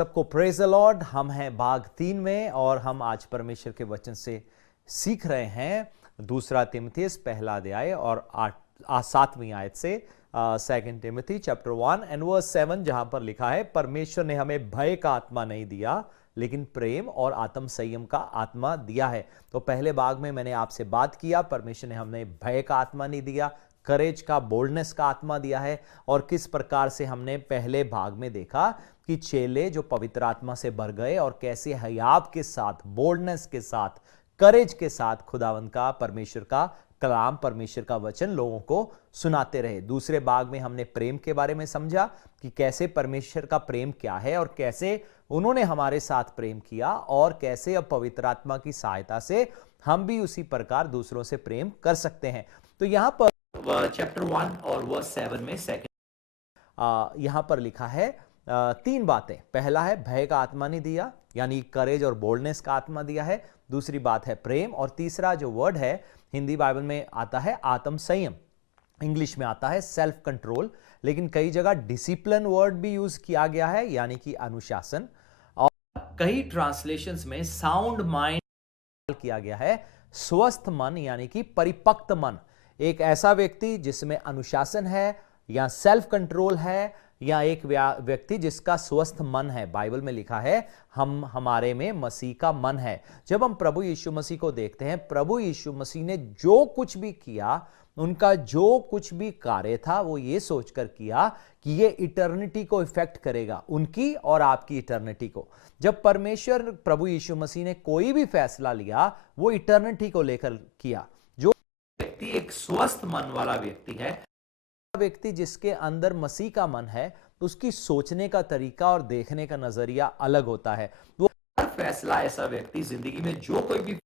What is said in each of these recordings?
सबको praise the Lord. हम हैं भाग 3 में और हम आज परमेश्वर के वचन से सीख रहे हैं दूसरा तिमुथियुस पहला अध्याय और 7वीं आयत से 2 टिमोथी चैप्टर 1 एंड वर्स 7, जहां पर लिखा है, परमेश्वर ने हमें भय का आत्मा नहीं दिया लेकिन प्रेम और आत्म संयम का आत्मा दिया है। तो पहले भाग में मैंने आपसे बात किया, परमेश्वर ने हमें भय का आत्मा नहीं दिया, करेज का, बोल्डनेस का आत्मा दिया है। और किस प्रकार से हमने पहले भाग में देखा कि चेले जो पवित्र आत्मा से भर गए और कैसे हयाव के साथ, बोल्डनेस के साथ, करेज के साथ खुदावंद का, परमेश्वर का कलाम, परमेश्वर का वचन लोगों को सुनाते रहे। दूसरे भाग में हमने प्रेम के बारे में समझा कि कैसे परमेश्वर का प्रेम क्या है और कैसे उन्होंने हमारे साथ प्रेम किया और कैसे अब पवित्र आत्मा की सहायता से हम भी उसी प्रकार दूसरों से प्रेम कर सकते हैं। तो यहां पर चैप्टर 1 और वर्स 7 में यहां पर लिखा है 3 बातें। पहला है भय का आत्मा नहीं दिया, यानी करेज और बोल्डनेस का आत्मा दिया है। दूसरी बात है प्रेम, और तीसरा जो वर्ड है हिंदी बाइबल में आता है आत्म संयम, इंग्लिश में आता है सेल्फ कंट्रोल, लेकिन कई जगह डिसिप्लिन वर्ड भी यूज किया गया है, यानी कि अनुशासन, और कई ट्रांसलेशंस में साउंड माइंड किया गया है, स्वस्थ मन यानी कि परिपक्व मन। एक ऐसा व्यक्ति जिसमें अनुशासन है या सेल्फ कंट्रोल है, या एक व्यक्ति जिसका स्वस्थ मन है। बाइबल में लिखा है हमारे में मसीह का मन है। जब हम प्रभु यीशु मसीह को देखते हैं, प्रभु यीशु मसीह ने जो कुछ भी किया, उनका जो कुछ भी कार्य था, वो ये सोचकर किया कि ये इटर्निटी को इफेक्ट करेगा, उनकी और आपकी इटर्निटी को। जब परमेश्वर प्रभु यीशु मसीह ने कोई भी फैसला लिया, वो इटर्निटी को लेकर किया। जो व्यक्ति एक स्वस्थ मन वाला व्यक्ति है, व्यक्ति जिसके अंदर मसीह का मन है, उसकी सोचने का तरीका और देखने का नजरिया अलग होता है। वो हर फैसला ऐसा व्यक्ति जिंदगी में जो कोई भी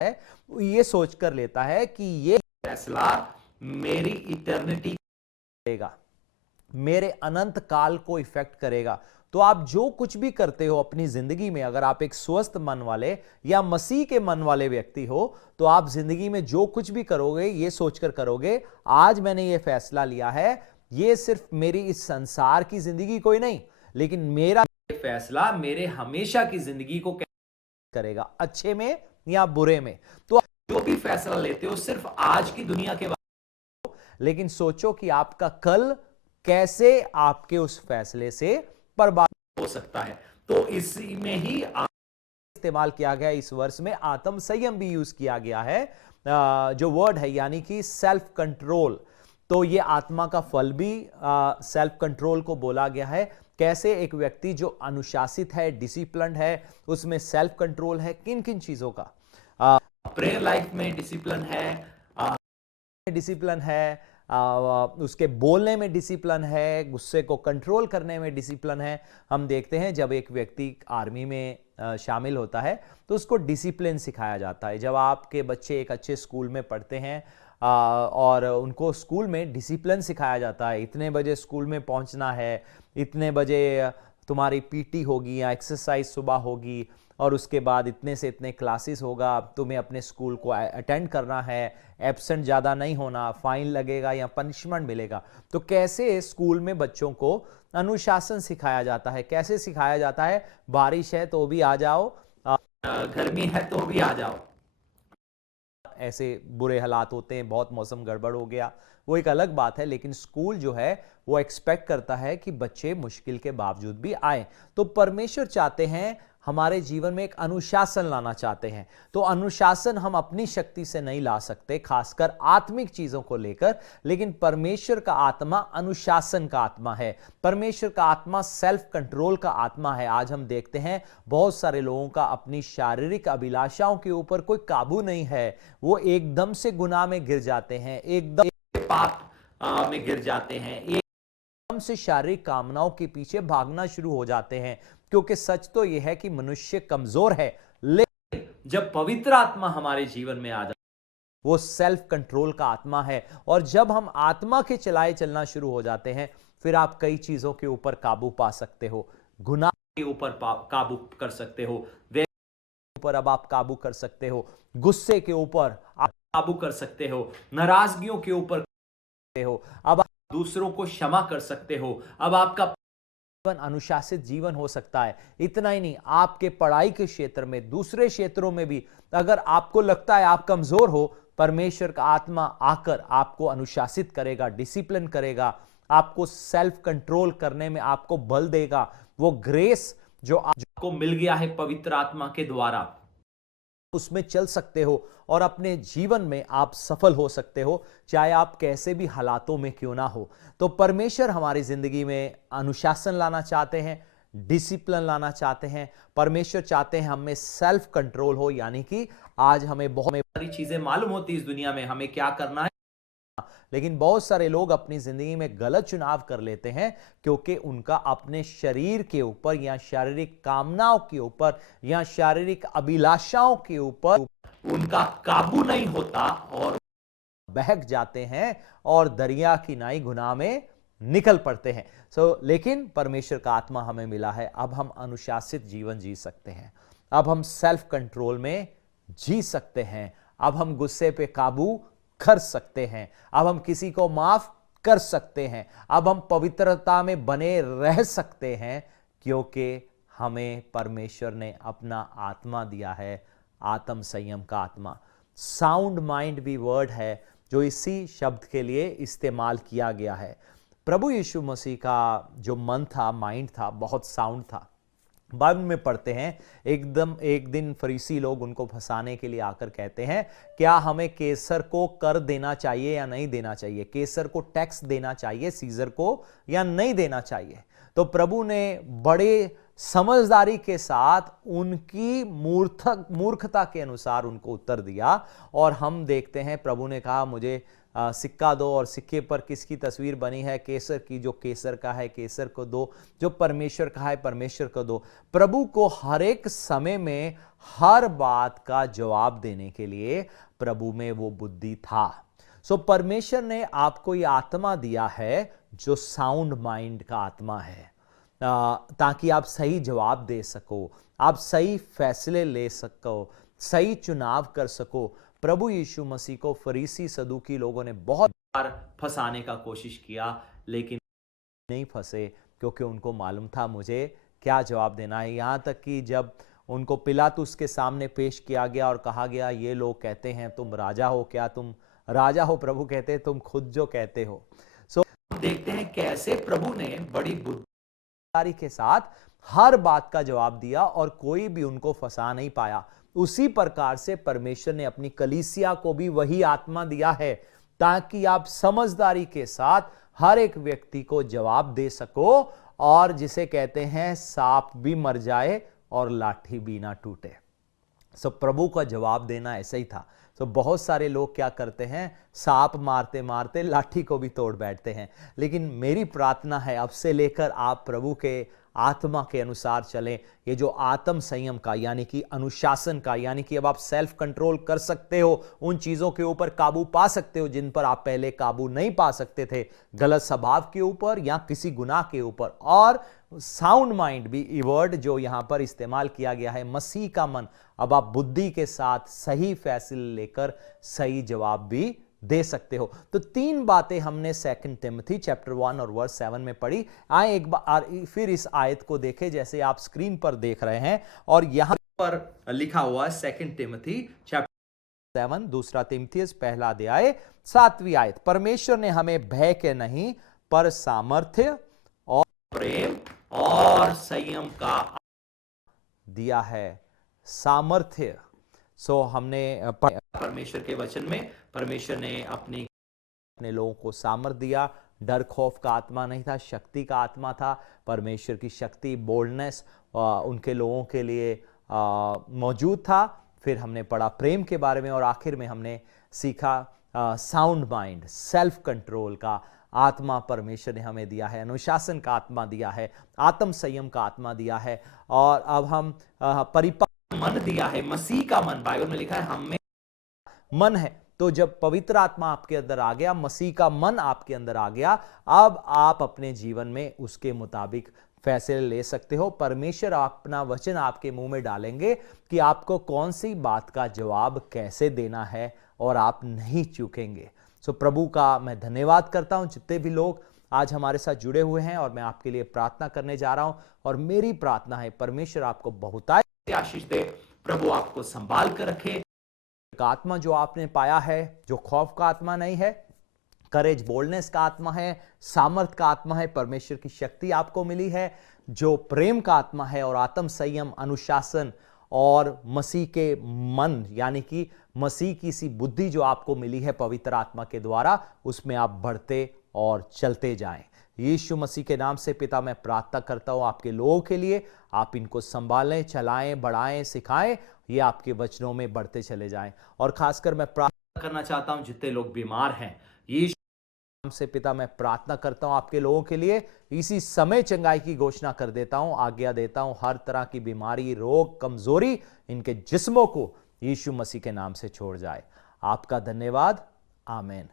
है, ये सोच कर लेता है कि ये फैसला मेरी इटर्निटी करेगा, मेरे अनंत काल को इफेक्ट करेगा। तो आप जो कुछ भी करते हो अपनी जिंदगी में, अगर आप एक स्वस्थ मन वाले या मसीह के मन वाले व्यक्ति हो, तो आप जिंदगी में जो कुछ भी करोगे ये सोचकर करोगे, आज मैंने ये फैसला लिया है, ये सिर्फ मेरी इस संसार की जिंदगी को ही नहीं, लेकिन मेरा ये फैसला मेरे हमेशा की जिंदगी को करेगा, अच्छे में या बुरे में। तो आप जो भी फैसला लेते हो सिर्फ आज की दुनिया के बारे में, लेकिन सोचो कि आपका कल कैसे आपके उस फैसले से बर्बाद हो सकता है। तो इसी में ही इस्तेमाल किया गया, इस वर्ष में आत्म संयम भी यूज किया गया है, जो वर्ड है, यानी कि सेल्फ कंट्रोल। तो ये आत्मा का फल भी सेल्फ कंट्रोल को बोला गया है। कैसे एक व्यक्ति जो अनुशासित है, डिसिप्लिन्ड है, उसमें सेल्फ कंट्रोल है, किन किन चीजों का, प्रेयर लाइफ में डिसिप्लिन है, उसके बोलने में डिसिप्लिन है, गुस्से को कंट्रोल करने में डिसिप्लिन है। हम देखते हैं जब एक व्यक्ति आर्मी में शामिल होता है तो उसको डिसिप्लिन सिखाया जाता है। जब आपके बच्चे एक अच्छे स्कूल में पढ़ते हैं और उनको स्कूल में डिसिप्लिन सिखाया जाता है, इतने बजे स्कूल में पहुंचना है, इतने बजे तुम्हारी पीटी होगी या एक्सरसाइज सुबह होगी, और उसके बाद इतने से इतने क्लासेस होगा, तुम्हें अपने स्कूल को अटेंड करना है, एब्सेंट ज़्यादा नहीं होना, फाइन लगेगा या पनिशमेंट मिलेगा। तो कैसे स्कूल में बच्चों को अनुशासन सिखाया जाता है, कैसे सिखाया जाता है, बारिश है तो भी आ जाओ, गर्मी है तो भी आ जाओ। ऐसे बुरे हालात होते हैं, बहुत मौसम गड़बड़ हो गया, वो एक अलग बात है, लेकिन स्कूल जो है वो एक्सपेक्ट करता है कि बच्चे मुश्किल के बावजूद भी आए। तो परमेश्वर चाहते हैं, हमारे जीवन में एक अनुशासन लाना चाहते हैं। तो अनुशासन हम अपनी शक्ति से नहीं ला सकते, खासकर आत्मिक चीजों को लेकर, लेकिन परमेश्वर का आत्मा अनुशासन का आत्मा है, परमेश्वर का आत्मा सेल्फ कंट्रोल का आत्मा है। आज हम देखते हैं बहुत सारे लोगों का अपनी शारीरिक अभिलाषाओं के ऊपर कोई काबू नहीं है, वो एकदम से गुनाह में गिर जाते हैं, एकदम पाप में गिर जाते हैं, एकदम से शारीरिक कामनाओं के पीछे भागना शुरू हो जाते हैं। क्योंकि सच तो यह है कि मनुष्य कमजोर है, लेकिन जब पवित्र आत्मा हमारे जीवन में आ जाए, वो सेल्फ कंट्रोल का आत्मा है, और जब हम आत्मा के चलाए चलना शुरू हो जाते हैं, फिर आप कई चीजों के ऊपर काबू पा सकते हो, गुनाह के ऊपर काबू कर सकते हो, ऊपर अब आप काबू कर सकते हो, गुस्से के ऊपर आप काबू कर सकते हो, नाराजगियों के ऊपर हो, अब आप दूसरों को क्षमा कर सकते हो, अब आपका जीवन अनुशासित जीवन हो सकता है। इतना ही नहीं, आपके पढ़ाई के क्षेत्र में, दूसरे क्षेत्रों में भी अगर आपको लगता है आप कमजोर हो, परमेश्वर का आत्मा आकर आपको अनुशासित करेगा, डिसिप्लिन करेगा, आपको सेल्फ कंट्रोल करने में आपको बल देगा। वो ग्रेस जो आपको मिल गया है पवित्र आत्मा के द्वारा, उसमें चल सकते हो और अपने जीवन में आप सफल हो सकते हो, चाहे आप कैसे भी हालातों में क्यों ना हो। तो परमेश्वर हमारी जिंदगी में अनुशासन लाना चाहते हैं, डिसिप्लिन लाना चाहते हैं। परमेश्वर चाहते हैं हमें सेल्फ कंट्रोल हो, यानी कि आज हमें बहुत सारी चीजें मालूम होती है इस दुनिया में हमें क्या करना है, लेकिन बहुत सारे लोग अपनी जिंदगी में गलत चुनाव कर लेते हैं क्योंकि उनका अपने शरीर के ऊपर या शारीरिक कामनाओं के ऊपर या शारीरिक अभिलाषाओं के ऊपर उनका काबू नहीं होता और बहक जाते हैं और दरिया की नाई गुनाह में निकल पड़ते हैं। लेकिन परमेश्वर का आत्मा हमें मिला है, अब हम अनुशासित जीवन जी सकते हैं, अब हम सेल्फ कंट्रोल में जी सकते हैं, अब हम गुस्से पे काबू कर सकते हैं, अब हम किसी को माफ कर सकते हैं, अब हम पवित्रता में बने रह सकते हैं, क्योंकि हमें परमेश्वर ने अपना आत्मा दिया है, आत्म संयम का आत्मा। साउंड माइंड भी वर्ड है जो इसी शब्द के लिए इस्तेमाल किया गया है। प्रभु यीशु मसीह का जो मन था, माइंड था, बहुत साउंड था। बाइबल में पढ़ते हैं एक दिन फरीसी लोग उनको फंसाने के लिए आकर कहते हैं, क्या हमें कैसर को कर देना चाहिए या नहीं देना चाहिए, कैसर को टैक्स देना चाहिए सीजर को या नहीं देना चाहिए। तो प्रभु ने बड़े समझदारी के साथ उनकी मूर्खता के अनुसार उनको उत्तर दिया, और हम देखते हैं प्रभु ने कहा मुझे सिक्का दो, और सिक्के पर किसकी तस्वीर बनी है, केसर की, जो केसर का है केसर को दो, जो परमेश्वर का है परमेश्वर को दो। प्रभु को हर एक समय में हर बात का जवाब देने के लिए प्रभु में वो बुद्धि था। परमेश्वर ने आपको ये आत्मा दिया है जो साउंड माइंड का आत्मा है, ताकि आप सही जवाब दे सको, आप सही फैसले ले सको, सही चुनाव कर सको। प्रभु यीशु मसीह को फरीसी सदूकी लोगों ने बहुत बार फंसाने का कोशिश किया, लेकिन नहीं फंसे, क्योंकि उनको मालूम था मुझे क्या जवाब देना है। यहां तक कि जब उनको पिलातुस के सामने पेश किया गया और कहा गया ये लोग कहते हैं तुम राजा हो, क्या तुम राजा हो? प्रभु कहते तुम खुद जो कहते हो। देखते हैं कैसे प्रभु ने बड़ी बुद्धिदारी के साथ हर बात का जवाब दिया और कोई भी उनको फंसा नहीं पाया। उसी प्रकार से परमेश्वर ने अपनी कलीसिया को भी वही आत्मा दिया है, ताकि आप समझदारी के साथ हर एक व्यक्ति को जवाब दे सको, और जिसे कहते हैं सांप भी मर जाए और लाठी भी ना टूटे। प्रभु का जवाब देना ऐसा ही था। बहुत सारे लोग क्या करते हैं, सांप मारते मारते लाठी को भी तोड़ बैठते हैं। लेकिन मेरी प्रार्थना है अब से लेकर आप प्रभु के आत्मा के अनुसार चलें। ये जो आत्म संयम का यानी कि अनुशासन का, यानी कि अब आप सेल्फ कंट्रोल कर सकते हो, उन चीजों के ऊपर काबू पा सकते हो जिन पर आप पहले काबू नहीं पा सकते थे, गलत स्वभाव के ऊपर या किसी गुनाह के ऊपर। और साउंड माइंड भी वर्ड जो यहां पर इस्तेमाल किया गया है, मसीह का मन। अब आप बुद्धि के साथ सही फैसले लेकर सही जवाब भी दे सकते हो। तो तीन बातें हमने 2 तिमोथी चैप्टर 1 और वर्स 7 में पढ़ी। आए एक बार फिर इस आयत को देखें जैसे आप स्क्रीन पर देख रहे हैं, और यहां पर लिखा हुआ है 2 तिमोथी चैप्टर 7, दूसरा तिमुथियुस पहला अध्याय 7वीं आयत। परमेश्वर ने हमें भय के नहीं पर सामर्थ्य और प्रेम और संयम का दिया है। सामर्थ्य। हमने परमेश्वर के वचन में परमेश्वर ने अपने लोगों को सामर्थ्य दिया। डर खौफ का आत्मा नहीं था, शक्ति का आत्मा था। परमेश्वर की शक्ति, बोल्डनेस उनके लोगों के लिए मौजूद था। फिर हमने पढ़ा प्रेम के बारे में, और आखिर में हमने सीखा साउंड माइंड, सेल्फ कंट्रोल का आत्मा परमेश्वर ने हमें दिया है, अनुशासन का आत्मा दिया है, आत्म संयम का आत्मा दिया है, और अब हम परिपक्व मन दिया है, मसीह का मन। बाइबल में लिखा है हम में मन है। तो जब पवित्र आत्मा आपके अंदर आ गया, मसीह का मन आपके अंदर आ गया, अब आप अपने जीवन में उसके मुताबिक फैसले ले सकते हो। परमेश्वर अपना वचन आपके मुंह में डालेंगे कि आपको कौन सी बात का जवाब कैसे देना है, और आप नहीं चूकेंगे। प्रभु का मैं धन्यवाद करता हूं जितने भी लोग आज हमारे साथ जुड़े हुए हैं और मैं आपके लिए प्रार्थना करने जा रहा हूं और मेरी प्रार्थना है परमेश्वर आपको बहुतायत आशीष दे, प्रभु आपको संभाल कर रखे। एक आत्मा जो आपने पाया है, जो खौफ का आत्मा नहीं है, करेज बोल्डनेस का आत्मा है, सामर्थ का आत्मा है, परमेश्वर की शक्ति आपको मिली है, जो प्रेम का आत्मा है और आत्म संयम, अनुशासन और मसीह के मन यानी कि मसीह की सी बुद्धि जो आपको मिली है पवित्र आत्मा के द्वारा, उसमें आप बढ़ते और चलते जाएं। यीशु मसीह के नाम से पिता मैं प्रार्थना करता हूं आपके लोगों के लिए, आप इनको संभालें, चलाएं, बढ़ाएं, सिखाएं, ये आपके वचनों में बढ़ते चले जाएं। और खासकर मैं प्रार्थना करना चाहता हूं जितने लोग बीमार हैं, यीशु नाम से पिता मैं प्रार्थना करता हूं आपके लोगों के लिए, इसी समय चंगाई की घोषणा कर देता हूं, आज्ञा देता हूं, हर तरह की बीमारी, रोग, कमजोरी इनके जिस्मों को यीशु मसीह के नाम से छोड़ जाए। आपका धन्यवाद। आमीन।